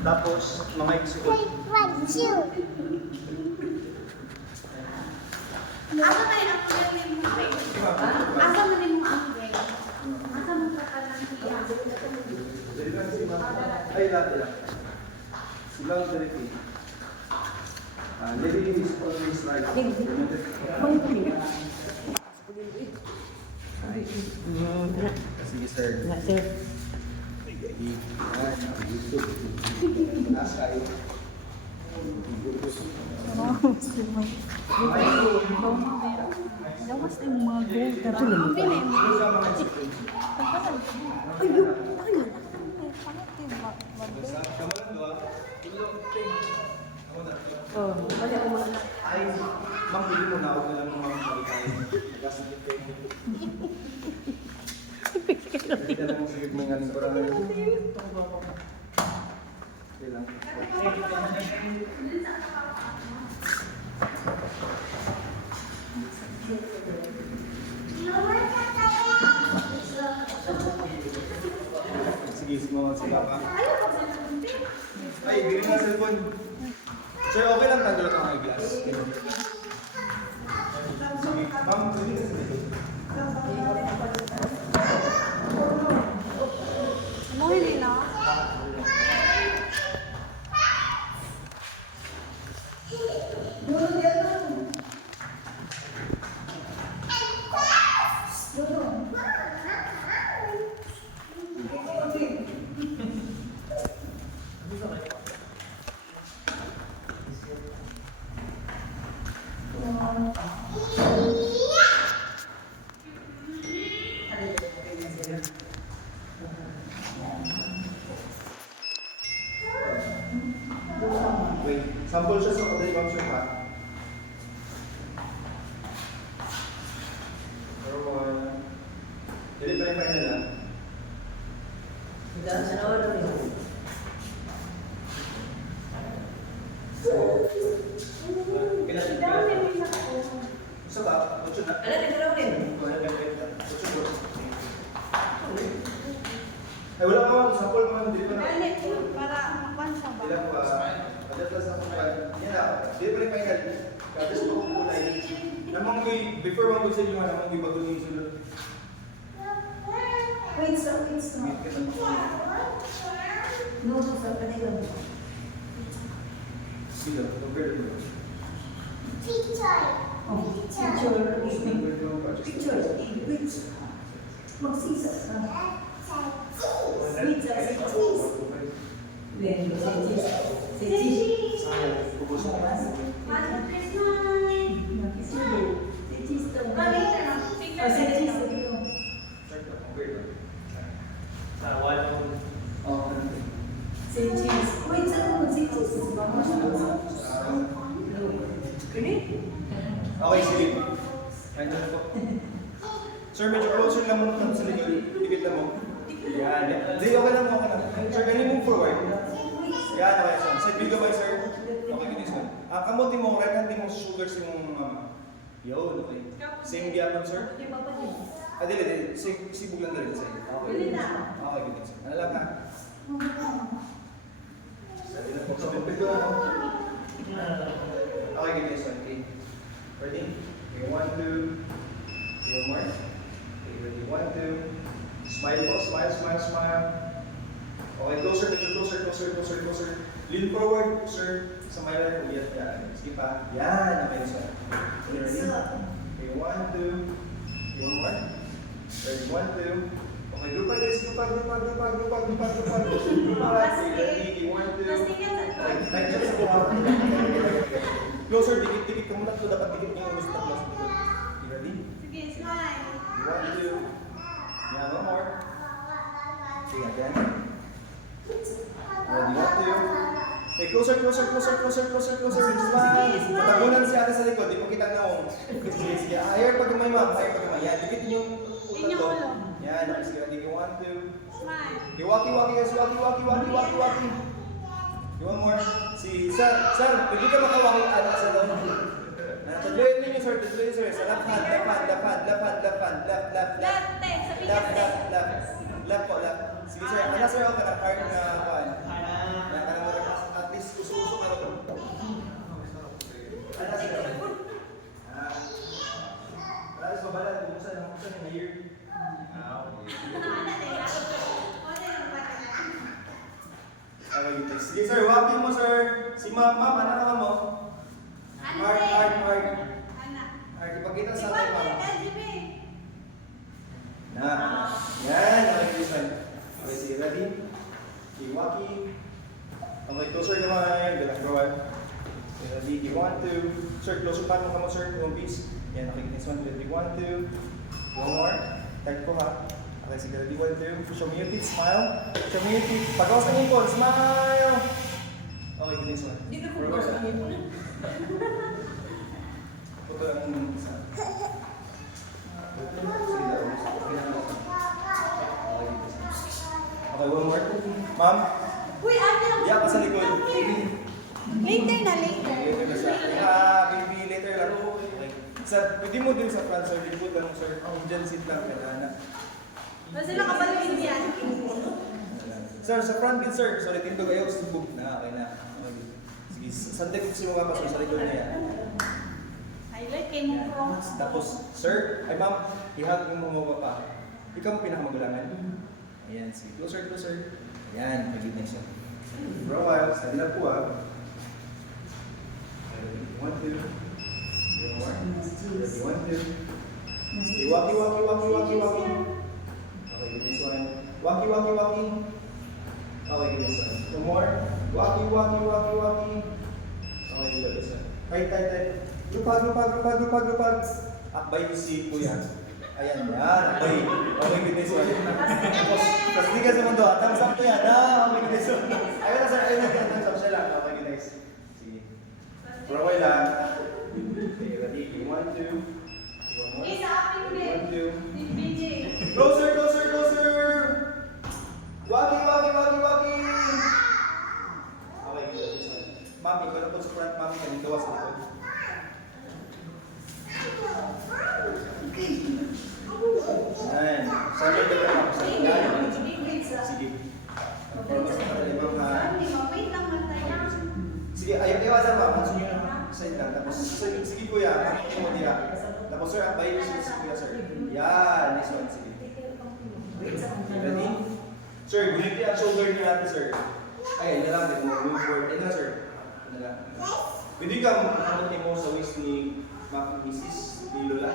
Tapos, mga isuot. Asa tayo ang pagaling mo ba? Asa mo din mo ang way? Asa mo ka lang iya? Ay, lahat lang. Silang direct. Living is always right. Sige, sir. Taas kayo. Lawas na yung mga gold. Katulad mo. Oh, bali ako mga Ay, ma'am, hindi mo na ako na lang mga malikay. Nagkasagit kayo. Hindi ka lang sige mga galing ko lang. Okay lang. Sige, sumunod si Papa. Ay, bigyan na cellphone. Sir, okay lang tanggal ka ng glass. Sige, ma'am, pwede ka sige. Mo hindi na? Wait, sample siya sa kuday bang siya pa. Pero dili pa rin final na. Isa ba? Ocho na. Ay, wala pa ako. Sample mo. Dili pa na. Para mapansa ba? Ilang pa. Adalas na kung yan na. Dili pa rin final. Kapos pa kung kulay. Namanggoy, before manggoy sa inyo, namanggoy bago yung sulod. Wait, stop. Meet ka ng mga. No, stop. Panayon. Sila, compare to. Oh, picture. Picture. Wait. Magsisa. Wait, Okay, sige. Nandiyan po. Sir, medyo closer lang mo sa likod. Dikit lang mo. Yan. Hindi, okay lang mo. Sir, can you move forward? Yan, okay. Sir, big ba, sir? Okay, good sir. Kamuti mo, right hand mo sa shoulders yung mama. Yun, okay. Same gyapon, sir? Dili. Sibog lang dali, sir. Okay. Okay, good sir. Ano lang ha? Sabi na po. Okay, good sir. Okay. Ready? Okay, 1, 2. Okay, one more. Okay, ready? 1, 2. Smile po. Smile. Okay, closer. Lean forward, sir. Sa my right, ulit. Yan. Sige pa. Yan. Okay, sir. Okay, ready? Okay, 1, 2. Okay, one more. Ready? 1, 2. Okay, group pa guys. Group pa. Okay, ready? 1, 2. Okay, tight siya sa buha. Closer, dikit ka muna. Ito dapat dikit yung gusto na close. Okay, ready? Sige, smile. 1, 2. Yan, one more. Okay, again. Ready, 1, 2. Okay, closer. Smile. Patagunan si ate sa likod, di mo kita na sige. Higher pag may ma'am, Yan, dikit yung utak to. Yan, okay, sige. Ready, 1, 2. Smile. Okay, waki guys, waki. One more. Si Sir, pwede ka makawaki anak sa loob. Tudloyin ninyo, sir. Tudloyin, sir. Sa left hand, left hand, left hand, left hand, left hand, left, left, left. Left, te. Sa pikas, Left, te. left, left. Left po, left. Sige, sir. Ano, sir? Ako na hard na kuhan. Yan ka na mo. At least uso-uso ka rin. Ano, sir? Wala sa babalan. Bumusan yung year. Okay. Ano, te? Ano yung bata na? Okay, sige, sir. Walking mo, sir. Si ma'am, anak ka mo. Ano, Hard, te? hard, hard. Anak. Hard. Ipagkita sa Ikaw, atin, te. ma'am. LGB. Na. Yan. Okay, this one. Okay, sige, ready? Okay, walking. Okay, closer naman. Good luck, everyone. Okay, ready? You want to. Sir, closer pa mo, sir. One piece. Yan, okay, this one. Ready? 1, 2. One more. Type ko, ha? Okay, sige, ready? 1, 2. Show me your teeth. Smile. Show me your teeth. Pagawas ng ipon. Smile. Okay, this one. Dito ko Reverse, ba ha? Ito ang isa. Okay, one more. Ma'am, Uy, ate. diyan ka sa likod. Later na, later. Later na siya. Baby, later lang. Okay. Sir, pwede mo din sa front, sir. Likod lang, sir. Diyan sit lang ka na. Kasi nakabalawin yan. Sir, sa front din, sir. Sorry, tinto kayo. Subog na. Okay na. Okay. Sige, sanday ko si mga pasok sa likod na yan. I like him Yan. from. Tapos, sir, ay ma'am, ihag mo mga pa. Ikaw mo pinakamagulangan. Ayan, sige. Closer, closer. Ayan, magiging na siya. For a while, steady lang po ah. 1, 2. One more. 1, 2. Okay, walkie, walkie, walkie, walkie, walkie. Okay, this one. Walkie, walkie, walkie. Okay, this one. One more. Walkie, walkie, walkie, walkie. Okay, this one. Right, right, right. Lupag, lupag, lupag, lupag, lupag. Akbay yung si Kuya. Ayan, yan. Akbay. Okay, goodness one. Tapos hindi ka sa mundo. Thumbs up ko yan. Okay, goodness one. Ayun na, sir. Ayun na. Thumbs up siya lang. Okay, goodness. Sige. For a while lang. Okay, ready? 1, 2. One more. Isa, ating ulit. 1, 2. Si BJ. Closer, closer, closer! Walking, walking, walking, walking! Okay, good. This one. Mami, ikaw na po sa front, mami. Kanina gawa sa likod. Ayan. Sabi ko lang ako sa ilalim. Sige. Formas na para ibang ha. Wait lang, matay lang. Sige, ayaw sa ma'am. Hansun nyo na side lang. Tapos, sige kuya. Hansun mo diya. Tapos sir, abay yung si kuya sir. Yan. Next one. Sige. Ready? Sir, guniti ang shoulder niyo natin sir. Ay, yun na lang. Move forward. Ayun na sir. Yun na lang. Pwede ka makakamot mo sa waist ni Mrs. ni Lola.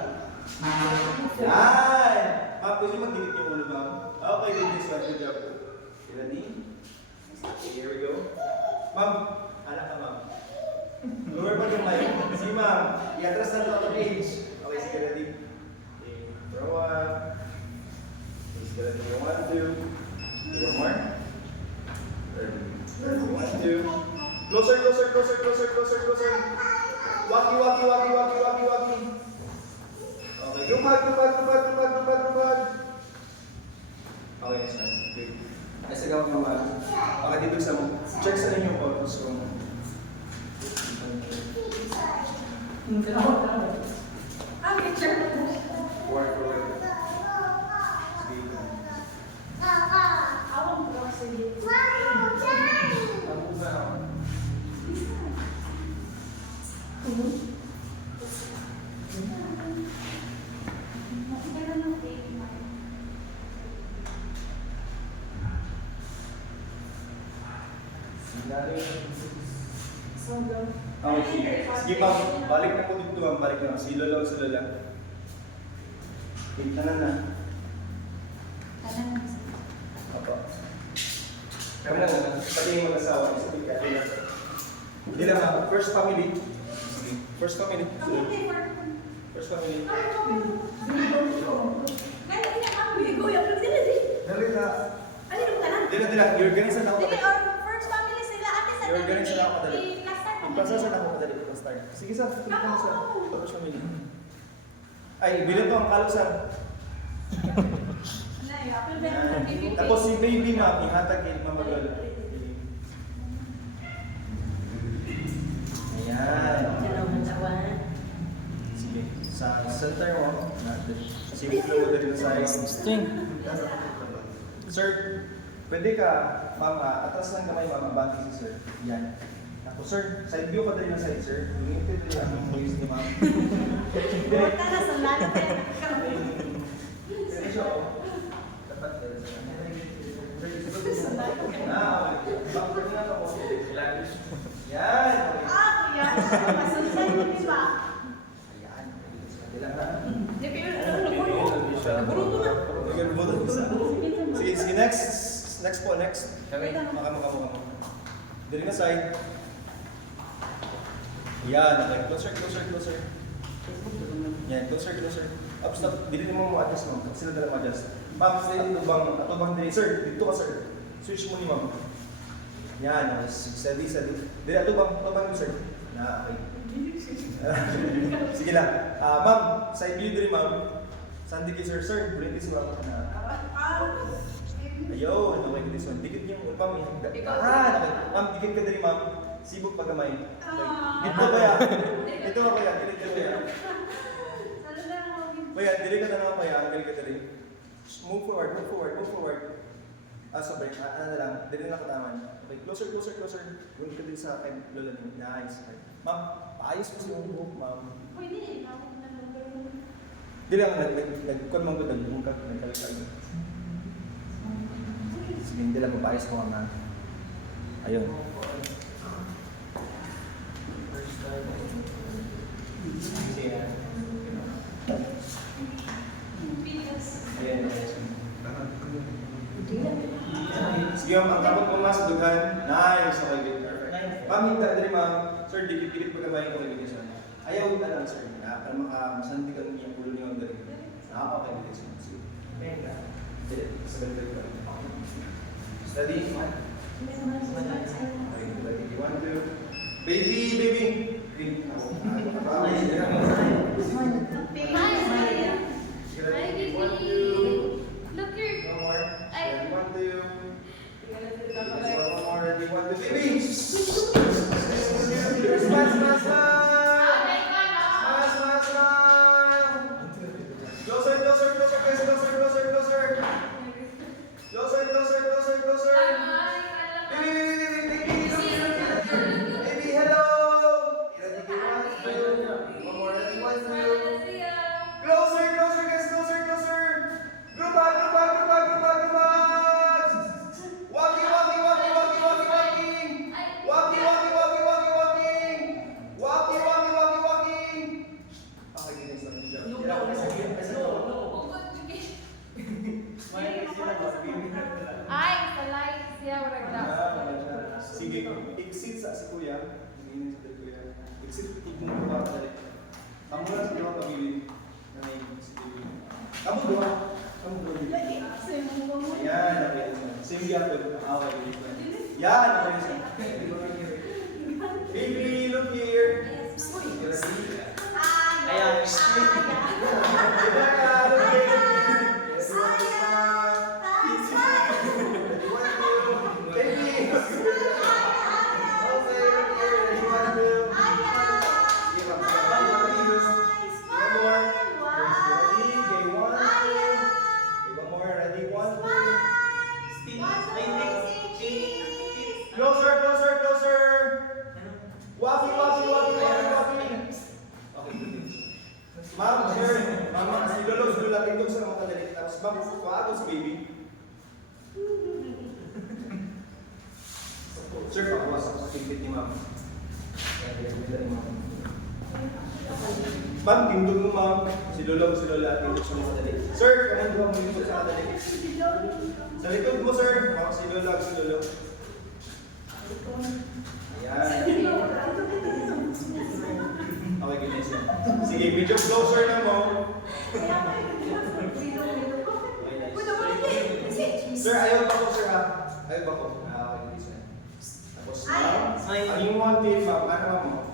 Yan! Ma'am, pwede mag-ginit yung ulo ma'am. Okay, good this one. Good job. Okay, ready? Okay, here we go. Ma'am, anak ka ma'am. Lower pa yung mic. Sige ma'am, i-atras na lang ang age. Okay, sige, ready? Okay, for a while. Okay, sige, ready? 1, 2. Okay, one more. Ready? 1, 2. Closer, closer, closer, closer, closer, closer. Walkie, walkie, walkie, walkie, walkie, walkie. Okay, lupag, lupag, lupag, lupag, lupag, lupag. Okay, next one. Okay. Ay, sa gawin naman. Baka dito sa check sa ninyo po. So, Ah, picture. work, work. Sige. Awang ko sa iyo. Ako ba ako? Okay, sige. Sige ma'am, balik na po dito ma'am, balik na. Silo lang, silo lang. Tignan na. Apo. Kami na lang, pati yung mag-asawa, isa tignan lang. Hindi lang ma'am, first family. Sige, first family. First family. Dali na. Dili na, i-organize na ako. I-organize na ako madali. I-process na ako madali kung start. Sige sa, tignan mo sa first family. Ay, bilang to ang kalusan. Tapos si baby ma'am, ihatag kay Mama Lola. Ayan. Sa center mo, simple mo din sa String. Sir, pwede ka, ma'am, atras ng kamay, ma'am, abante si sir. Yan. Tapos sir, side view ka din na side, sir. Limited din ang voice ni ma'am. Buta na sa lalo kayo. Kasi siya, oh. Dapat din sa kanya. Ma'am, pwede nga ako. Yan. Ah, kuya. Masunsay mo, di ba? Ayan. Ilan na? Di ba yun? Naguruto na. Sige, sige, next. Next po, next. Maka. Dali na side. Yan, okay. Closer. Yan, closer. Up, stop. Dili mo mo adjust, ma'am. Sila dala mo adjust. Ma'am, atubang dili. Sir, dito ka, sir. Switch mo ni ma'am. Yan, steady. Dili, atubang mo, sir. Na, okay. Sige lang. Ma'am, side view dili, ma'am. Sandi kay sir, British ma'am. Ayun, okay ko this one. Dikit yung ma'am. Okay. Ma'am, dikit ka dali, ma'am. Sibog pa gamay. Dito ba yan? Dito ba yan? Dili ka yan. Kaya, dili ka na naman kaya. Ang galing ka dali. Move forward. Sabay. Ano na lang. Dili na kataman. Okay, closer. Yung ka din sa akin. Lola niyo. Nice. Okay. Ma'am, paayos ko sa yung buhok, ma'am. Pwede eh. Ako na lang. Dili lang, nagkuhan mo ko nagbungkag, nagkalikag. Sige, hindi lang mabayas ko na. Ayun. Sige, ang kapag mo mas dughan. Nice, okay, good, perfect. Ma'am, hindi dali ma'am. Sir, dikit-dikit pagkabayin ko kayo sir. Ayaw na lang sir, para makasandigan niyo yung ulo niyo ang dali. Okay, good, sir. Sige. Sige, Steady. Okay, 1, 2. Baby. Green. Hi, baby. Look here. No more. Ay. Ready, 1, 2. One more. Ready, 1, 2. Baby! Smile! Closer, guys. Closer. Baby, hello! Ready, 1, 2. One more. Ready, 1, 2. Closer, guys. Closer. Group hug. Walking. Okay, guys. Ay, sa light siya, wala Sige, exit sa si kuya. Hindi sa kuya. Exit, tignan mo ba dali. Kamu lang sa dalawa pagilid. Si kuya. Kamu dua. Ayan, okay. Same yapon. Okay. Yan, okay. Baby, look here. Ayan. Ma'am, sir, mama, si Lolo, si Lola, tingtog sa mga talalit. Tapos, ma'am, paagos, baby. Sir, pakawas ako sa tingkit ni ma'am. Ma'am, tingtog mo, ma'am. Si Lolo, tingtog sa mga talalit. Sir, kaman doon mo tingtog sa mga talalit. Sa likod mo, sir. Ma'am, si Lolo. Ayan. Okay, guys. Sige, medyo closer na mo. Sir, ayaw ba ko, sir, ha? Ayaw ba ko? Okay, guys. Tapos, ang yung one tail, ma'am, ano mo?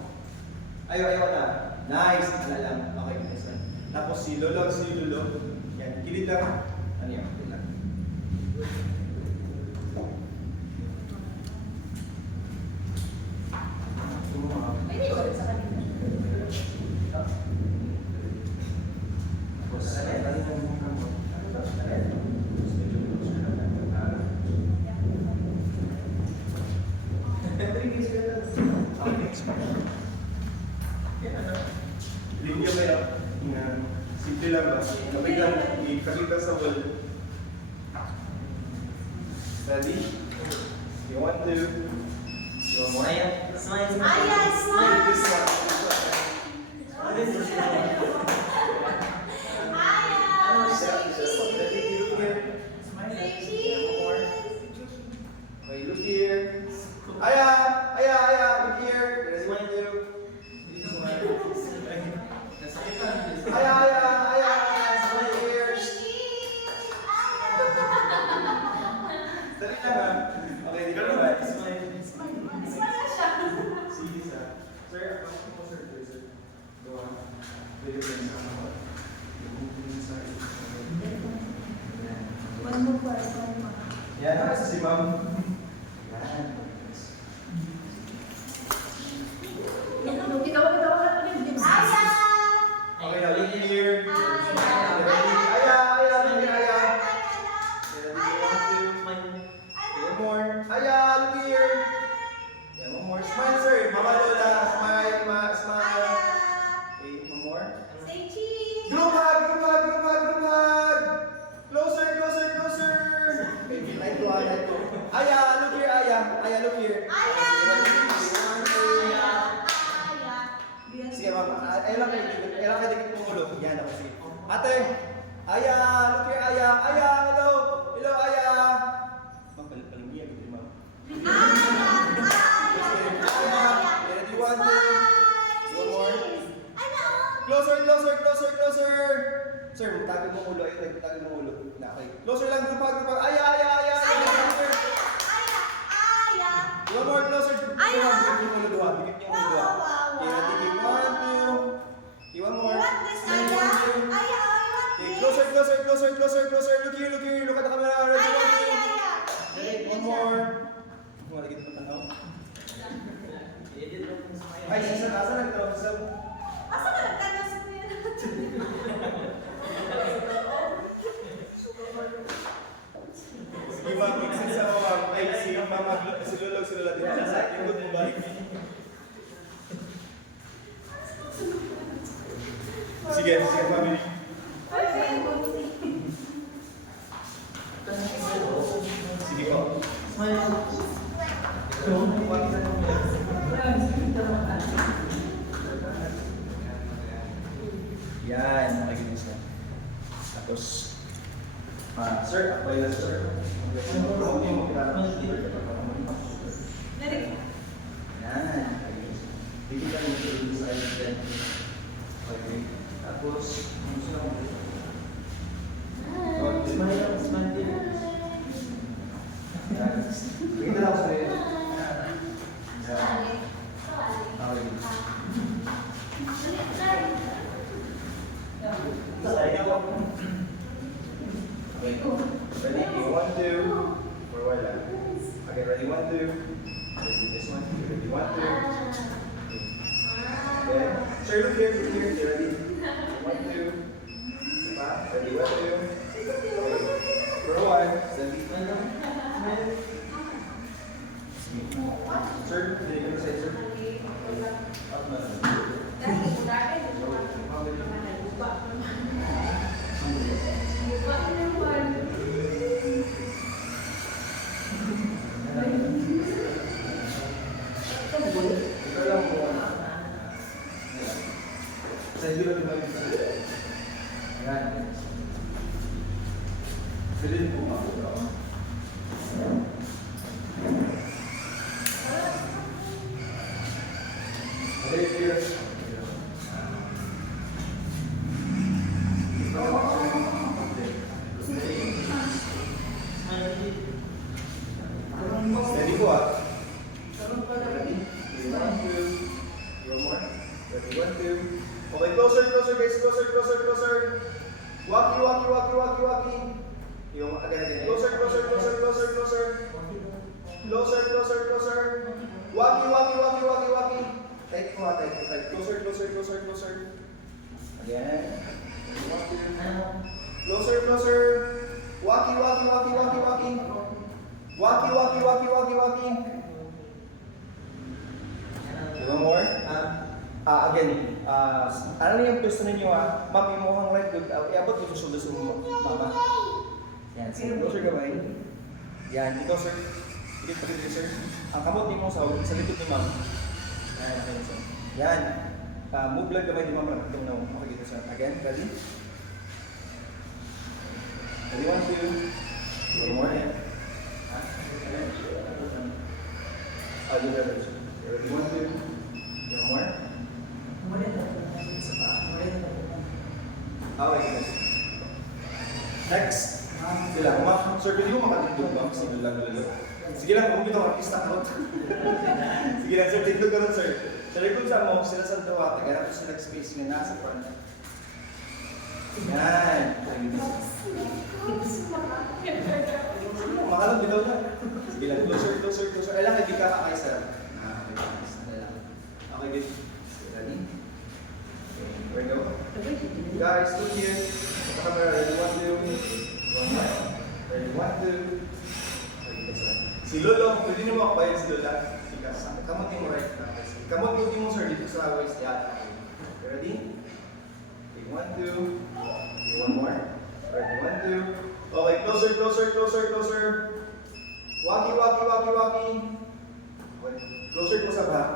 Ayaw na. Nice, ano lang. Okay, guys. Tapos, si Lolo. Yan, kilid lang. Ano yan? Kilid lang. Mabiglang ikakita sa wall. Ready? You want to? You want more? Smile, smile. Ayan, smile! This one. This one. Ayan! Ready? You look here. Say cheese! Okay, look here. Aya! Aya! Aya! Look here. Ready? One, two. This one. Aya! Aya! Aya! Smile here. Dali na ha. Okay, di ka naman. Smile. Sige sa. Sir, ako po sir. Sir. Go on. Video ko sa ako. One more first, one more. Yan, nasa si ma'am. Yan. Okay, now look here. Aya! Aya! Look here, Aya! One more. Aya! Look here. Yeah, one more. Smile, sir. Mama Lola. Smile, smile. Okay, one more. Group hug, group hug, group hug, group hug. Closer, closer, closer. Okay, light to, light to. Aya, look here, Aya. Aya, look here. One, two. Sige, mama. Ayun lang kayo dikit mong ulo. Yan, ako sige. Ate, Aya, look here, Aya. Aya, hello. Hello, Aya. Ma'am, palamiyan ko din, ma'am. Aya, ready, one, two. One more. Closer, closer, closer, closer. Sir, tago mo ulo. Ayun, tago mo ulo. Na, okay. Closer lang, group hug, group hug. Aya, Aya, Aya. One more, closer. Aya. Dikit niyo ulo, duha. Dikit niyo ulo, duha. Okay, ready, give one, two. Okay, one more. Ready, one, two. Okay, closer, closer, closer, closer, closer. Look here, look here. Look at the camera. Ready, one, two. Okay, one more. Wala kita patanaw. Ay, sisa, nasa nagtawag sa... Sige, ma'am, mag-sense ako, ma'am. Ay, si mama, si Lolo, si Lola din. Sa likod mo balik. Sige, sige, family. Sige po. Yan, nakikita siya. Tapos, sir, apply na sir. Huwag niyo makilala ng sugar. Yan. Bigyan lang yung sa island. Okay. Tapos, gusto na mo. Smile, smile din. Yan. Bigyan na lang sa iyo. Yan. Okay. Okay. Ready? One, two. For a while. Okay, ready? One, two. Ready? This one. Ready? One, two. Okay. Sir, look here. Look here. Okay, ready? One, two. Isa pa. Ready? One, two. Okay. For a while. Ready? Sir, can you say, sir? Up na. Ikaw lang mo. Sa hindi lang naman ito. Yan. Bilhin po ako. Okay, here. Steady po ah. Ready? One, two. One more. Ready? One, two. Okay, closer, closer guys. Closer, closer, closer. Walkie, walkie, walkie, walkie, walkie. Yung, again. Closer, closer, closer, closer, closer. Closer, closer, closer. Walkie, walkie, walkie, walkie, walkie. Tight po ah, tight. Closer, closer, closer, closer. Again. One, two. Closer, closer. Walkie, walkie, walkie, walkie, walkie. Walkie, walkie, walkie, walkie, walkie. One more. Again, ano na yung pwesto ninyo ma'am, yung mukhang right good, iabot mo sa shoulders mo, mama. Yan, sige, closer kamay. Yan, ikaw sir. Dito pa dito sir. Ang kamot mo sa likod ni ma'am. Yan, okay sir. Yan. Move lang kamay ni ma'am. Okay, dito sir. Again, ready? Ready, 1, 2. One more, yan. You better. Ready, 1, 2. One more. Isa pa. Okay, guys. Next. Sila, ma'am. Sir, pwede mo makatindog ma'am? Sige lang, sige lang, kung ito artista ka ron. Sige lang, sir, tindog ka ron, sir. Sa likod sa mo, sila sa dawa, taganap ko sila space nga nasa front. Yan. Makalong bitaw na. Sige lang, closer. Ay lang, hindi ka kakay, sir. Okay, good. Ready? Okay, here we go. Guys, look here. Sa camera, ready, 1, 2. One more. Ready, 1, 2. Si Lolo, pwede nyo makabayan si Lola. Kamot mo right na. Kamot mo sir dito sa waist. Yan. Ready? Okay, 1, 2. Okay, one more. Ready, 1, 2. Okay, closer. Waki. Okay, closer po sa back.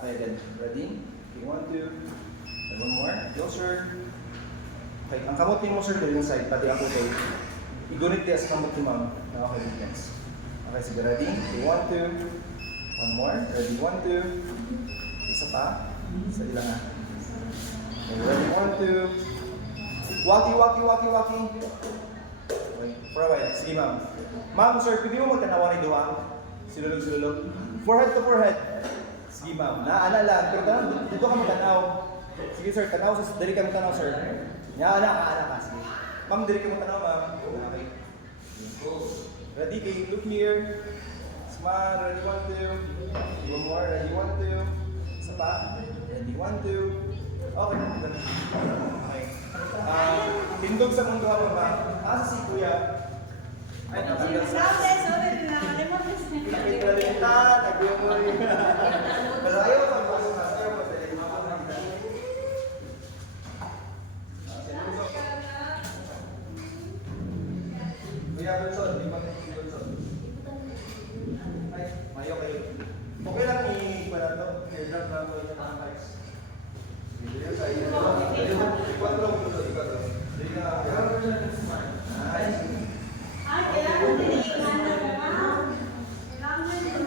Okay, then. Ready? Okay, 1, 2. And one more. Closer. Okay, ang kamot mo sir dito yung side. Pati ako ito. Igunit niya sa kamot ni ma'am. Okay, next. Okay, sige, ready? Okay, 1, 2. One more. Ready, 1, 2. Isa pa. Isa ilang nga. Okay, ready, 1, 2. Waki. Okay, for a while. Sige, ma'am. Ma'am, sir, pwede mo magtanawa ni Duwa? Silulog. Forehead to forehead. Sige, ma'am. Naana lang. Pero tanong, dito ka magtanaw. Sige, sir, tanaw. Dali ka magtanaw, sir. Naana ka. Sige. Ma'am, dali ka magtanaw, ma'am. Okay. Ready? Okay, look here. Smile. Ready, 1, 2. One more. Ready, 1, 2. Isa pa. Ready, 1, 2. Okay. Okay. Tindog sa mundo ako, ma'am. Asa si Kuya? Ay, nakaganda sa... Nakikita, nag-umoy. Pero ayaw pa pasok na. Ayaw pa dali. Kuya, Wilson. Di ba Wilson? Ay, mayo kayo. Okay lang i-ipa na ito. Airdrop na ito. Itakang Dito sa iyo. Ikot lang. Dito na. Ay, kailangan din iiwanan mo, ma'am. Kailangan din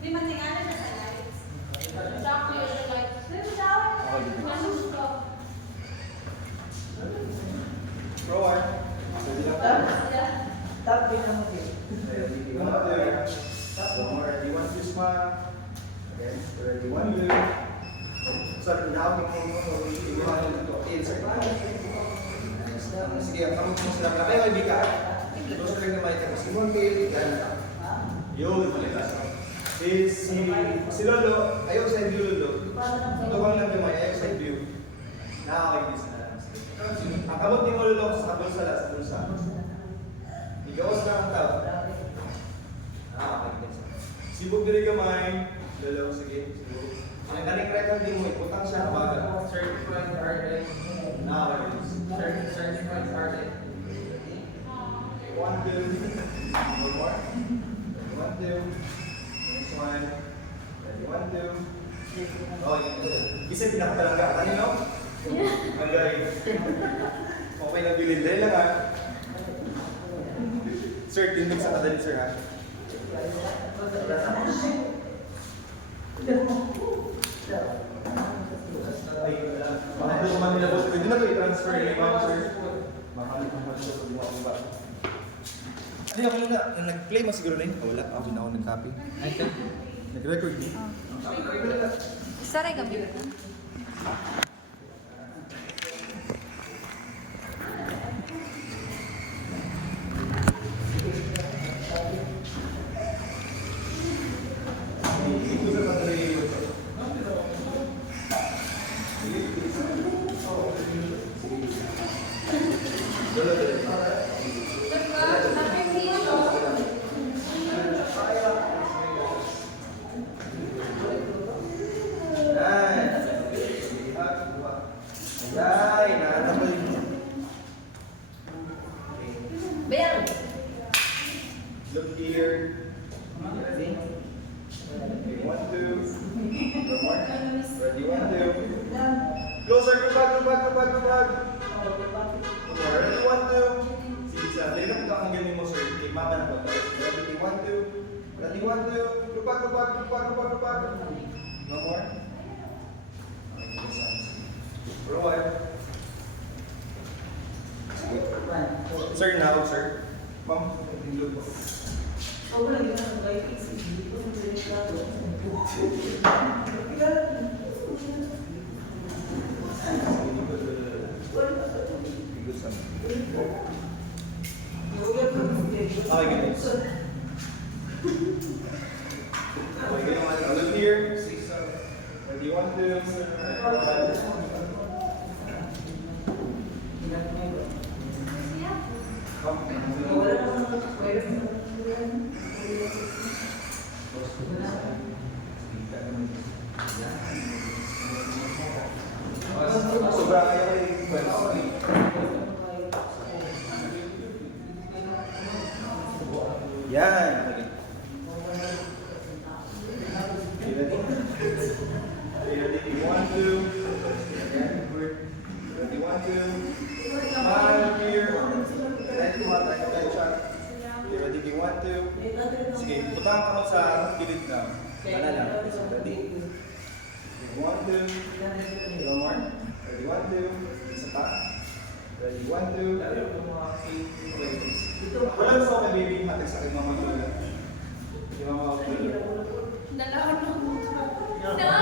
Hindi man tingnan na sa lights. Exactly, the lights. Dito daw. Roar. Tap din ang mga. Ready, 1, 2. One more. Ready, 1, 2. Smile. Okay. Ready, 1, 2. Sorry, now iiwanan ito. Okay, sir. Sige, ang kamot mo sila. Kaya may bika. Doon sa rin naman ito. Si Montail. Yun, malitas. Si Lolo, ayaw side view, Lolo. Ito bang lang gamay, ayaw side view. Nakakainis na lang. Ang kamot ni Lolo sa bulsa. Igawas na ang tao. Nakakainis. Sibog din gamay. Lolo, sige. Ang kaning record din mo, iputang siya kabaga. Certified RN. Nakakainis. Certified RN. 1, 2. One more. 1, 2. Next one. Ready, 1, 2. Okay, isa pinakatalangga. Kanino? Ang galing. Okay lang bilin. Dahil lang ha. Sir, tindog sa kadali, sir ha. Ay, mahal ko man nila. Pwede na ito i-transfer ni ma'am, sir. Mahal ko man siya pag mga ba. Ano yung kanina? Nag-play mo siguro na yun? Wala, ako na ako nag-copy. Nag-record din? Isa rin kami. Ito sa pag-play. Ready, 1, 2. Lupag. No more. Okay, this one. For a while. Sir, now, sir. Ma'am, tinglo po. Okay, guys. Okay, look here. Ready, 1, 2. Sobra kayo yan. Okay, ready? Okay, ready? 1, 2. Again, good. Ready, 1, 2. Smile here. Right, right shot. Okay, ready? 1, 2. Sige, putang ka mo sa gilid na. Ano lang. Ready? 1, 2. One more. Ready, 1, 2. Isa pa. Ready, 1, 2. Wala mo sa baby matik sa aking mga lola. Di ba mga lola? Dalawa na mo. No! No!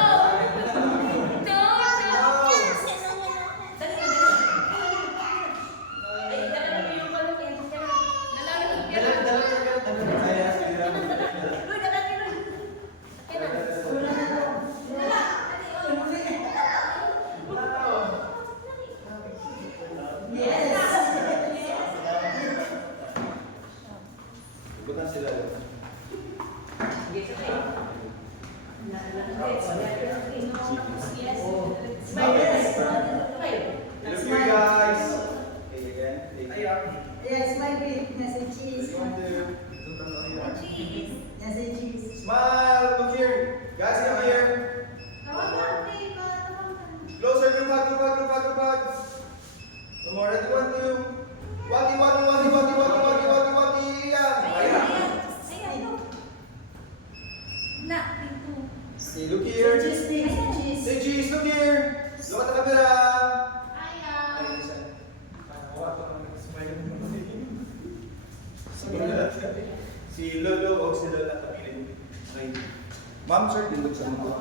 Ikutan sila. Look here, guys. Okay, again. Yes, my great message Ready, is 1, 2. message is Smile. Look here. Guys, come here. Closer. Lupag. No more. Ready, 1, 2. Wati. Yan. Okay, look here. Say cheese. Look here. Look at the camera. Ay, listen. Si Lolo o si Lola kapilin. Okay. Ma'am, sir, tindog sa mga.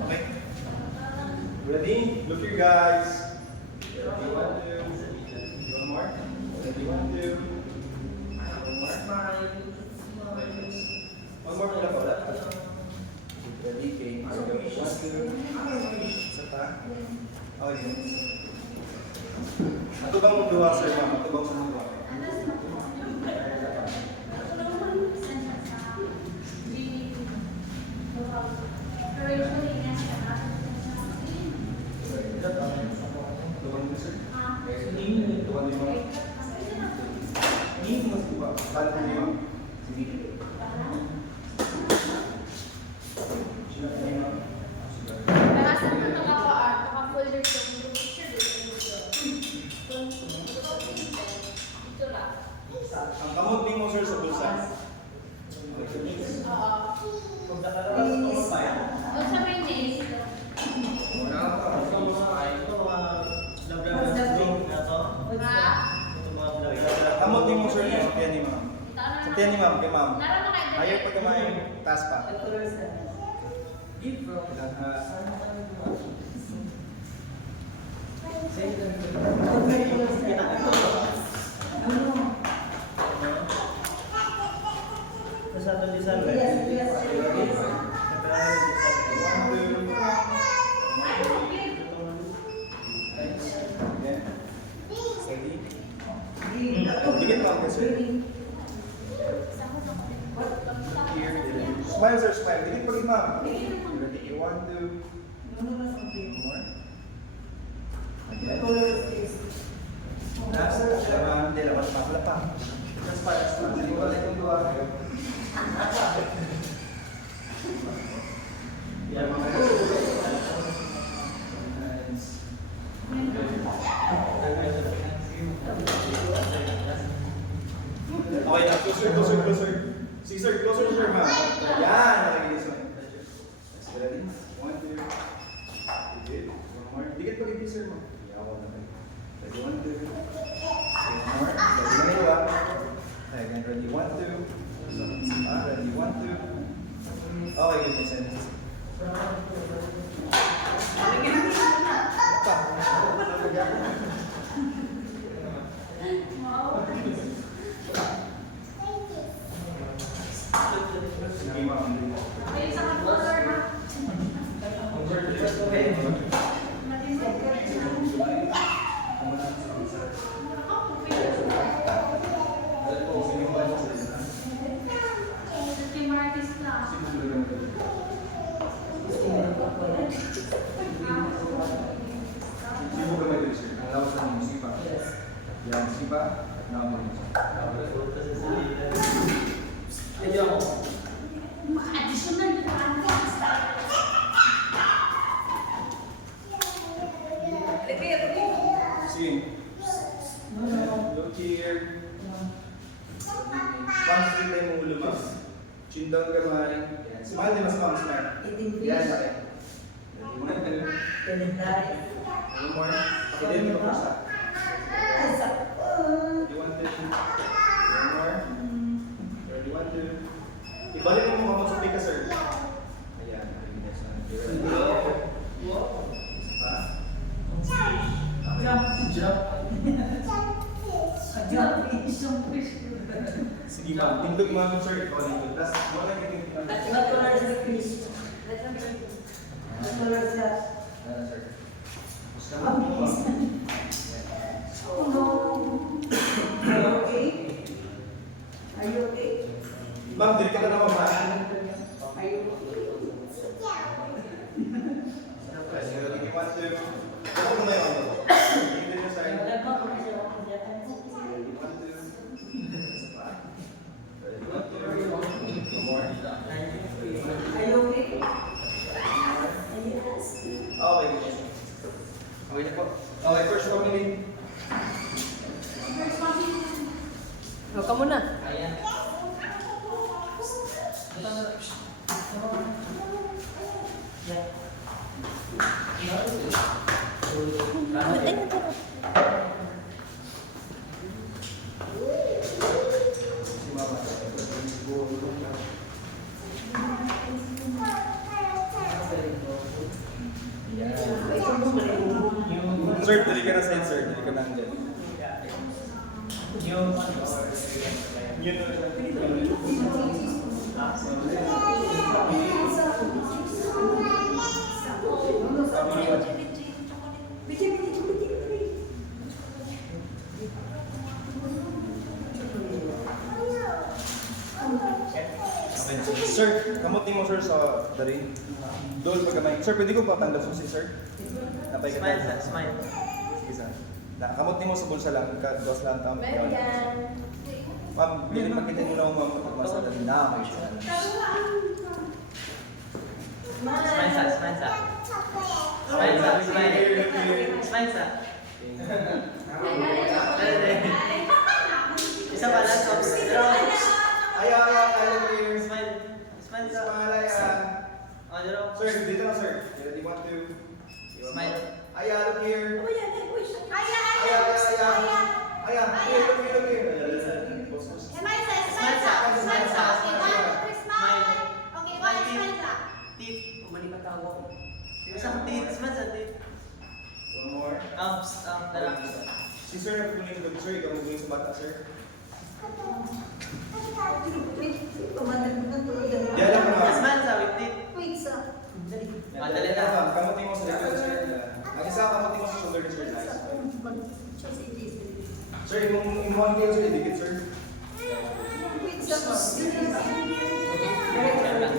Okay. Ready? Look here, guys. Ready, 1, 2. One more. Ready, 1, 2. One more pala pala. Ready, okay. So, 1, 2. Isa pa. Okay. Matubang mo duwa, sir, ma'am. Matubang sa mga duwa. Duwan mo, sir. Duwan mo, ma'am. Hindi mo duwa. Paano mo, ma'am? Sige. Ang kamot din mo, sir, sa bulsa. Kamot din mo, sir, sa tiyan ni ma'am. Sa tiyan ni ma'am, kay ma'am. Ayaw pag kumain, taas pa. Dikit lang, sir. Smile, sir, smile. Dikit pag ma'am. Ready? 1, 2. One more. Again. Last. Hindi, lapas pa. Wala pa. Just pa. Hindi ko ulit yung dua. Yan mga okay na, closer. Caesar, closer, sir, ma'am. Yan, nakikita sa let's ready. 1, 2. Dikit. One more. Dikit pag ibig, sir, ma'am. Yawa na kayo. Ready, 1, 2. One more. Ready na kayo, ah. Again, ready, 1, 2. Ready, 1, 2. Okay, good, consent. Sige, ma'am. Ay, sa controller na. Si Martis na. Sipo ka mag sir. Ang lawas na mo, sipa. Yan, sipa. At naman mo. Medyo ako. Additional na Sige. Look here. Concentrate tayo mong ulo, ma'am. Chin down ka, ma'am. Yan. Smile din, mas ma'am. Smile. Yan, okay. Ready, 1, 2. One more. Pakilin mo pa sa. Ready, 1, 2. One more. Ready, 1, 2. Ibalik mo mukha mo sa pika, sir. Ayan. Ready, pa. Sige, ma'am. Tindog, ma'am, sir. Ikaw dito. Tapos, wala yung tindog. What color is the fish? What color is that? Ayan, sir. Gusto mo, Oh, ma'am. please. Oh no. Are you okay? Are you okay? Ma'am, dito ka na naman, ma'am. Are you okay? Ready, 1, 2. Ako mo na yung ano. Dito yung side. Ready, 1, 2. Pa. Ready, 1, 2. One more. Are you okay? Yes. Okay. Okay na po. Okay, first 1 minute. Huwag ka muna. Ayan. Matay na to. Si mama. Sir, dali ka na side, sir. Dali ka na andyan. Yun. Sir, kamutin mo, sir, sa dari. Doon pagkamay. Sir, pwede ko patanggal susi, sir? Napay ka. Smile, sir. Smile. Sige, sir. Kamutin mo sa bulsa lang. Dos lang tama. Meron yan. Ma'am, bilhin makita nyo lang, ma'am, kapag masada na may siya. Smile, sir. Smile, sir. Smile, sir. Smile. Smile, sir. Isa pa lang. Pero, Ay, look here. smile. Smile, sir. Smile, ay. Oh, Jero. Sir, dito na, sir. Ready, 1, 2. Smile. Ay, look here. Ay, here, look here. Smile, sir. Smile, sir. Smile, sir. Teeth. Umalipat ako. Isang teeth. Smile, sir. Teeth. One more. Dala. Si sir, napuguling sa sir. Ikaw maguling sa bata, sir. Diyan lang, ma'am. Smile, sir. With teeth. Madali na. Ma'am, kamutin mo sa likod, sir. Ang isa, kamutin mo sa shoulder, sir. Sir, yung one kayo, sir, dikit, sir. Smile lang.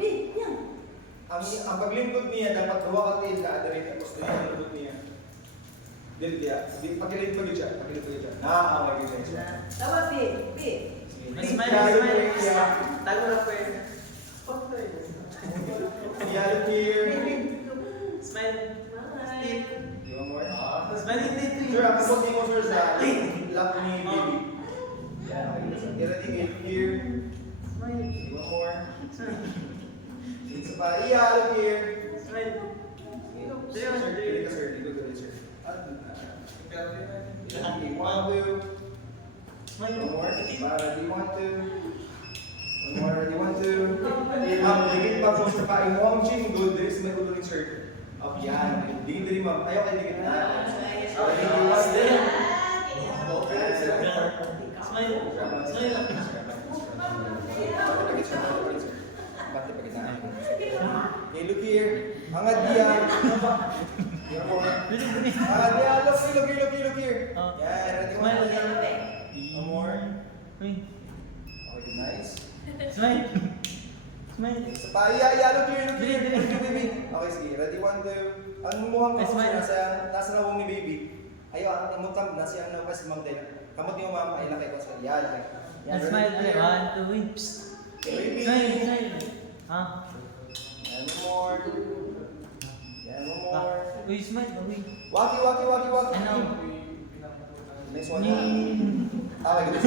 Bi, yan. Ang paglingkod niya, dapat gawa ka tayo ka direct tapos doon yung lingkod niya. Dili dia. Pagkilid pa siya. Pagkilid pa siya. Okay, good siya. Tama, Bi. Bi. Smile, Tago na po yun. Yellow here. Smile. Steve. You want more? Smile dito. Sir, ang kapag mo sir sa lap ni baby. Yan, okay. Eradicate here. You want more? Isa pa. Yellow here. Smile. Sir, dili ka sir. Dito ka sir. Okay, 1, 2. One more. Ready, 1, 2. One more. Ready, 1, 2. Dikit pa po sa paing mo ang chin. Good. There is may ulo rin sir. Up, yan. Dikit din ma'am. Ayaw kayo dikit na. Ready, 1, 2. Smile. Smile. Bati pa kita. Okay, look here. Hangad diya. Hangad diya. Look here. Yeah, ready, 1, 2. One more. Uy. Okay, nice. Smile. Smile. Sa pa, look here. Baby. Okay, sige. Ready, 1, 2. Ang mukhang Ay, ko smile. nasa nawong ni baby. Ayaw, ang imutam, nasa yung nawas ma'am din. Kamot yung ma'am, ay lakay ko sa yan. And smile. One, two, win. Baby. Smile. Ah. Yan, one more. Yan, one more. Uy, smile. Uy. Waki. Ano? Next one. Okay, good.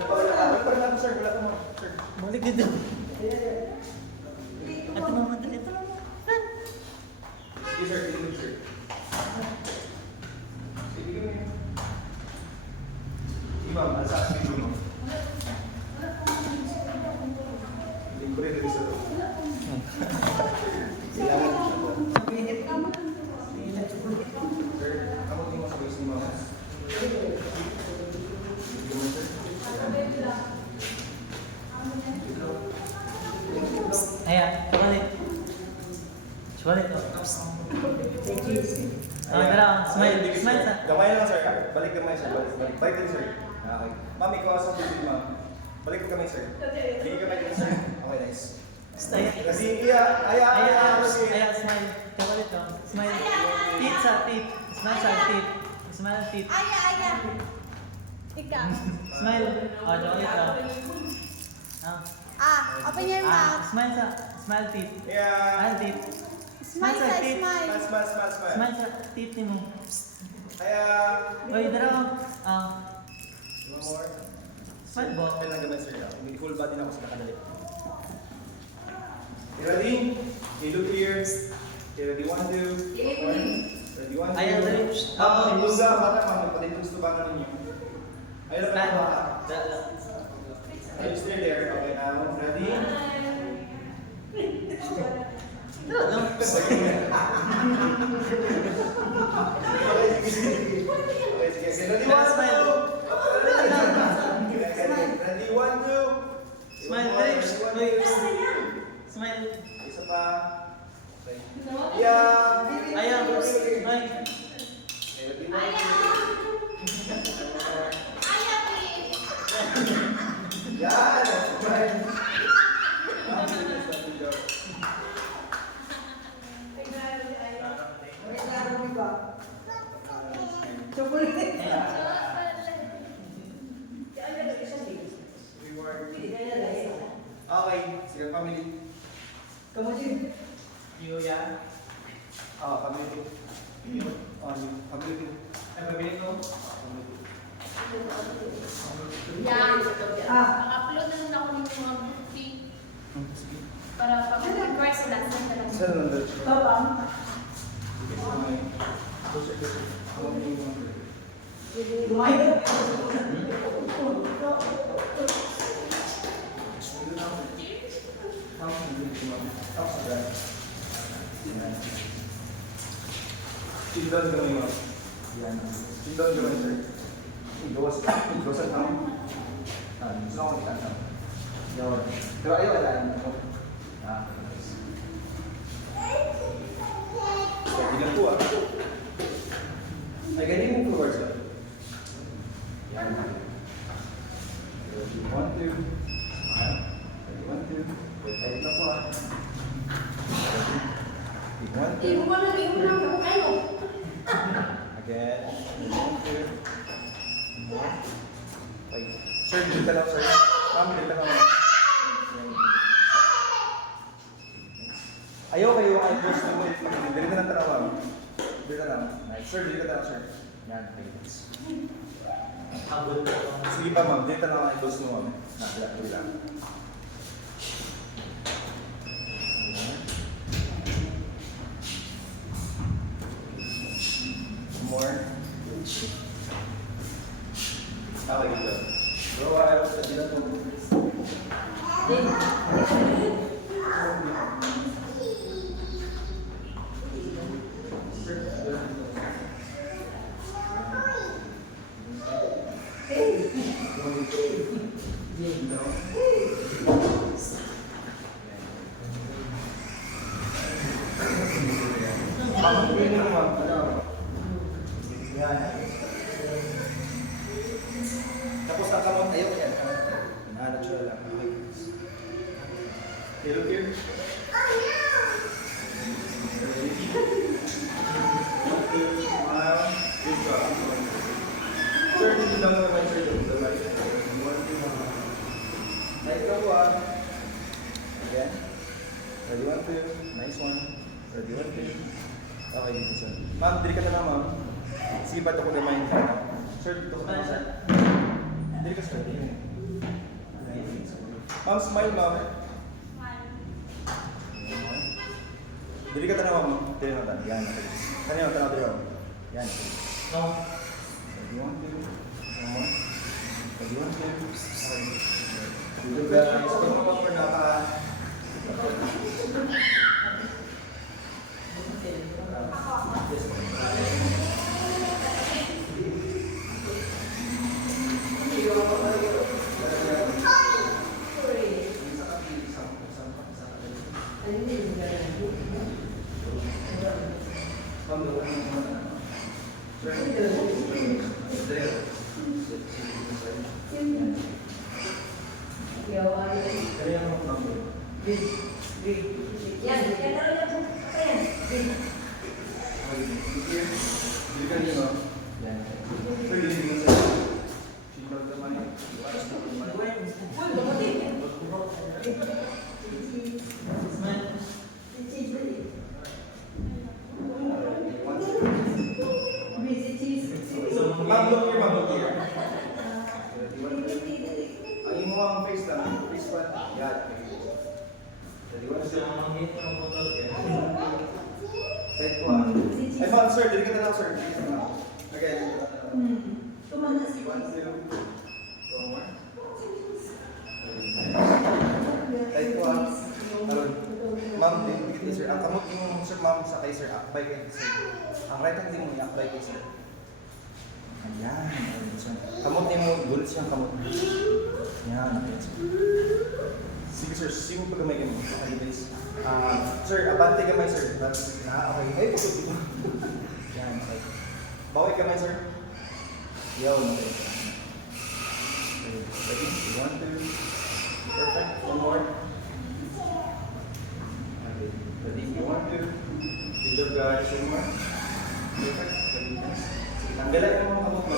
Wala pa rin ako, sir. Wala pa mo, sir. Balik dito. Ito naman. Ito naman. Sige, sir. Sige, sir. Sige, sir. Ma'am, asa sa video mo? Hindi ko rin rin sa to. Kailangan. Sir, ako din mo sa voice ni ma'am. Ayan. Sumalit. Sumalit. Tara. Smile. Smile sa. Gamay lang, sir. Balik gamay, sir. Balik din, sir. Okay. Ma'am, ikaw sa video, ma'am. Balik kamay, sir. Hindi kamay din, sir. Okay, nice. Stay. Kasi, Ayan, Smile. Sumalit. Smile. Teeth sa teeth. Smile sa teeth. Smile teeth. Aya. Ikaw. Smile. Oh, chocolate. Open your mouth. Smile sa. Smile teeth. Yeah. Smile teeth. Smile, sa teeth. smile. Smile. Smile sa teeth ni mo. Kaya, Uy, daraw. one more. Smile ba? Okay lang gamay, sir. May full body na ako sa nakadali. Okay, ready? Okay, look here. Okay, ready, 1, 2. Ready, 1, 2. Ayan, dali. Luga, bata, ma'am. Pati gusto ba nga ninyo? Ayun lang kayo, bata. Ayun, stay there. Okay, now, ready? Okay, sige. Ready, 1, 2. Ready, 1, 2. Smile, lips. Smile. Isa pa. Okay. Yeah. Ayan. Okay, Smile. ready, 1, 2. Yan! Right. Okay, sige, family. Kamu sih? Yuya. Family. Family. Family ko. Yan. Upload na lang ako ng mga movie. Para pag-request na sa talaga. Saan nandun? Babang. Lumayan. Cindon kami mo. Yan. Cindon kami, sir. Igawas ka. Igawasan ka. Gusto ko kita na. Yun. Pero ayaw, wala. Tingnan ko, Ay, ganyan mo forwards ka. Yan. 1, 2. Smile. Iwan mo na, ano? Again. 1, 2. More. Okay. Sir, dito lang, sir. Ma'am, dito lang. Ayaw kayo ay close to mo. Dito lang tara, ma'am. Dito lang. Nice. Sir, dito lang, sir. Yan, thanks. Abot ko. Sige pa, ma'am. Dito lang ay close mo, ma'am. Dito lang. More. Okay, dito. Bro, ayaw sa dito po. Ma'am, hindi mo, ma'am. Yan. Tapos ang kamot ayaw yan. Natural lang. Okay. Okay, look here. Smile. Good job. Sir, hindi lang naman sir. Nice one. Again. Ready, 1, 2. Nice one. Ready, 1, 2. Okay, dito sir. Ma'am, dili ka na lang, ma'am. Sige ba ito ko gamayin ka na? Sir, dito ka na, sir. Dili ka, sir. Ma'am, smile, ma'am. Dili ka na, ma'am. Dili na tayo. Yan, okay. Kanina, tanaw dili, ma'am. Yan, okay. No. Ready, 1, 2. One more. Ready, 1, 2. Okay. Dito guys. Ito mga for naka... Yan, yan talaga po. Ayan. Ang imuang face lang, face pa. Yan. Gusto mo manghit ng motor. Type 1. Ay, ma'am, sir, dili ka na lang, sir. Dili ka na lang. Okay. Tumanda si 1, 2. One more. Type 1. Talon. Ma'am, dili sir. Ang kamot yung sir, ma'am, sa kay sir. Akbay kay sir. Ang right hand din mo, i-akbay kay sir. Ayan. Kamot niyo mo, gulit siyang kamot. Ayan. Sige sir, sige mo pag gamay mo. Okay guys. Sir, abante gamay sir. Okay. Ay, pagod dito. Yan, okay. Baway gamay sir. Yo, okay. Ready? 1, 2. Perfect. One more. Okay. Ready? 1, 2. Good job guys. One more. Perfect. Ready? Sige, tanggalan mo mga kamot mo.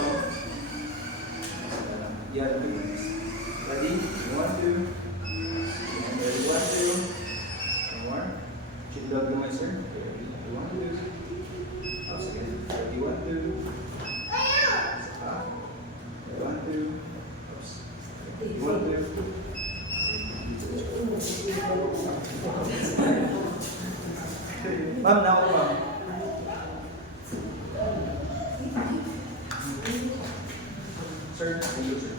Yan, okay. Ready? 1, 2. Ready, 1, 2. One more. Should dog mo, sir. Ready, 1, 2. Tapos again. Ready, 1, 2. Ah. 1, 2. Tapos. 1, 2. Ma'am, na ako, ma'am. Sir, thank you, sir.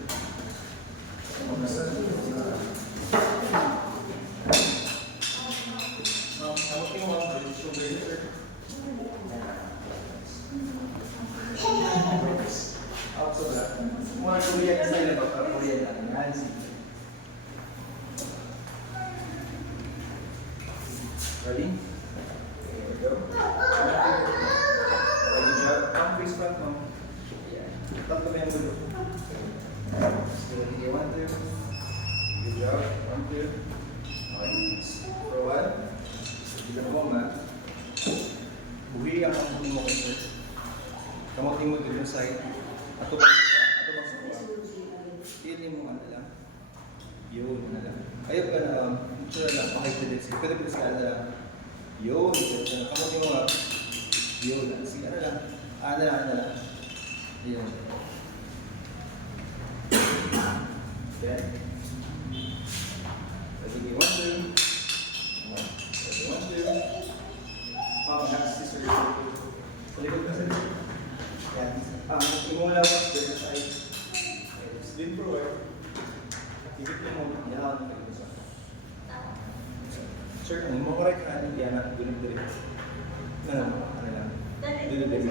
Ready? Here we go. Ready, jump. Come, face front, ma'am. Tatlo ba yung gulo? Ready, 1, 2. Good job. 1, 2. Okay. For 1. Sige na po, ma'am. ang kamutin mo kayo, sir. Kamutin mo dito sa side. Ato bang sa kuha. Feeling mo ano lang. Yun, ano lang. Ayaw ka na, itsura lang, pakita sige. Pwede sa ano lang. Yun, kamutin mo nga. Yun, sige, ano lang. Ano lang. Yun. Then, ready, 1, 2. 1, 2. Mama, next sister. Sa likod ka sa likod. Yan. Imula ko sa likod sa side. Spin forward. Higit mo. Yan. Sir, kung mo correct hand, yan na. Dulit-dulit. Ano lang. Dulit-dulit.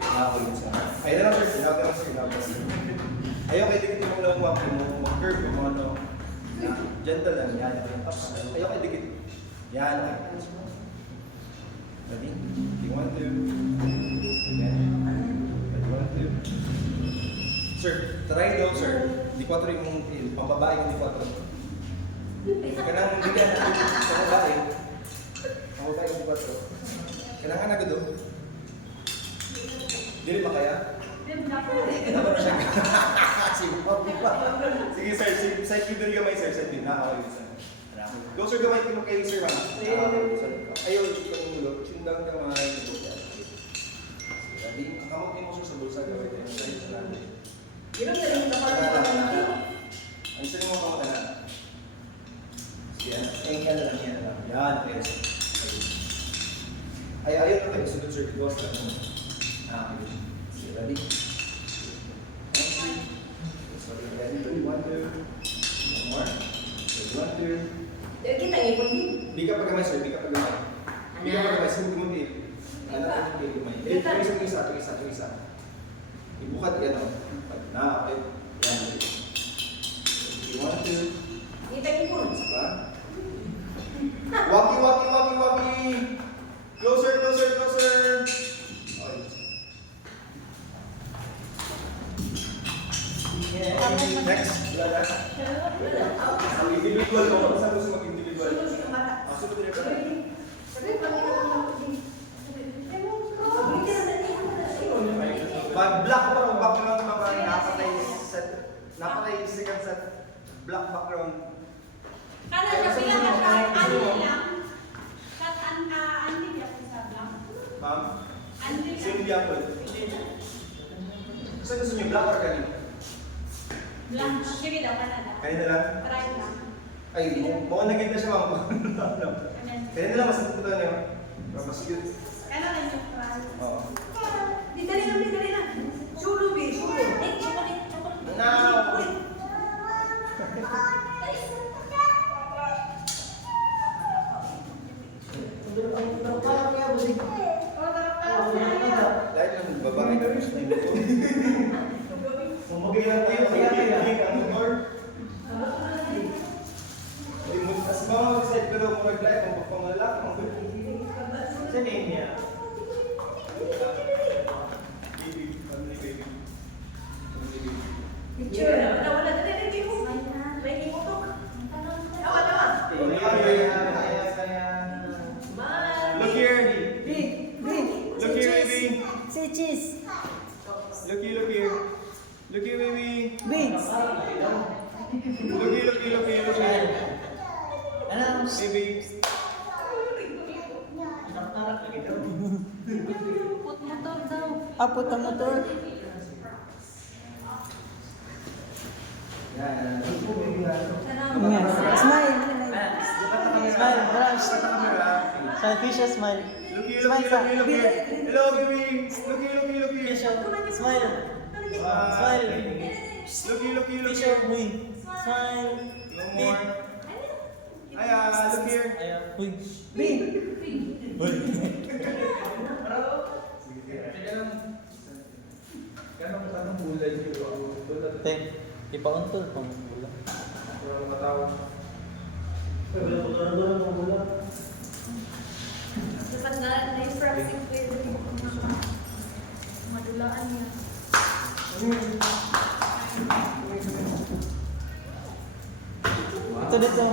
Okay, yun sa. Ayun na lang, sir. Sinawag na lang, sir. Ayaw kayo dikit yung ulang mag-curve yung ano. Gentle lang. Yan. Tapos, ayaw kayo dikit. Yan. Ready? 1, 2. Yan. Ready, 1, 2. Sir, try daw, sir. Di 4 yung pambabae yung di 4. Kanang hindi ka na sa babae. Pambabae yung di 4. Kanang anak do. Dili ba kaya? Ano na siya? Sige sir, side view din gamay sir, side view. Nakakawin sir. Go sir, gamay kino kay sir man. Ayaw, itong mulo. Sindang gamay. Ready? Ang kamot mo sir sa bulsa gawin. Ilang galing ka pala. Ang sino mo kamot na? Sige, yan lang, yan lang. Yan, okay. Ayaw na kayo, sunod sir, bigawas lang. Okay. Sige, ready? Sorry, ready? 1, 2. One more. 1, 2. Kita ngipon din. Di ka pagamay sir, di ka pagamay. Di ka pagamay, sir, gumunti. Ano ka yung gumay? Ito isa. Ibukat yan o. Na, okay. Yan. 1, 2. Kita ngipon. Diba? Waki. Closer. Okay. Next. Ang individual mo. Saan gusto mag-individual? Sunod din ka. Black background mga napatay second set. Black background. Kana siya bilang ano lang. Kat anti dia sa blank. Ma'am? Anti. Sino di ako? Saan gusto niyo? Black or kanin? Blank. Sige daw Canada. Kanina lang? Try lang. Ay, mukhang naging na siya ma'am. Kanina lang, mas natutunan niyo. Mas cute. Ano lang yung price? Oo. Dali na. Sulo. Chocolate. Now! Dahil ng babae na rin siya na ito. Mamagay lang tayo, kaya ang motor. As mga mag-side pero kung mag-live, ang pagpamalaki, ang sa name niya. Baby. Picture. Wala. Dali mo. May imotok. Tawa. Look here. Big. Look here, baby. Say cheese. Look here. Look here, baby. Big. Look here. Ano? Baby. Put motor daw. Apot ang motor. Yan. Smile. Smile, brush. Fisha, smile. Look here. Hello, baby. Look here. Fisha, smile. Smile. Look Fisha, here. huy. Smile. No more. Look here. Ayan, huy. Big. Huy. Anong kulay dito? Te, ipa-untol pang bula. Walang matawa. Dapat na yung practice with madulaan niya. Ito dito.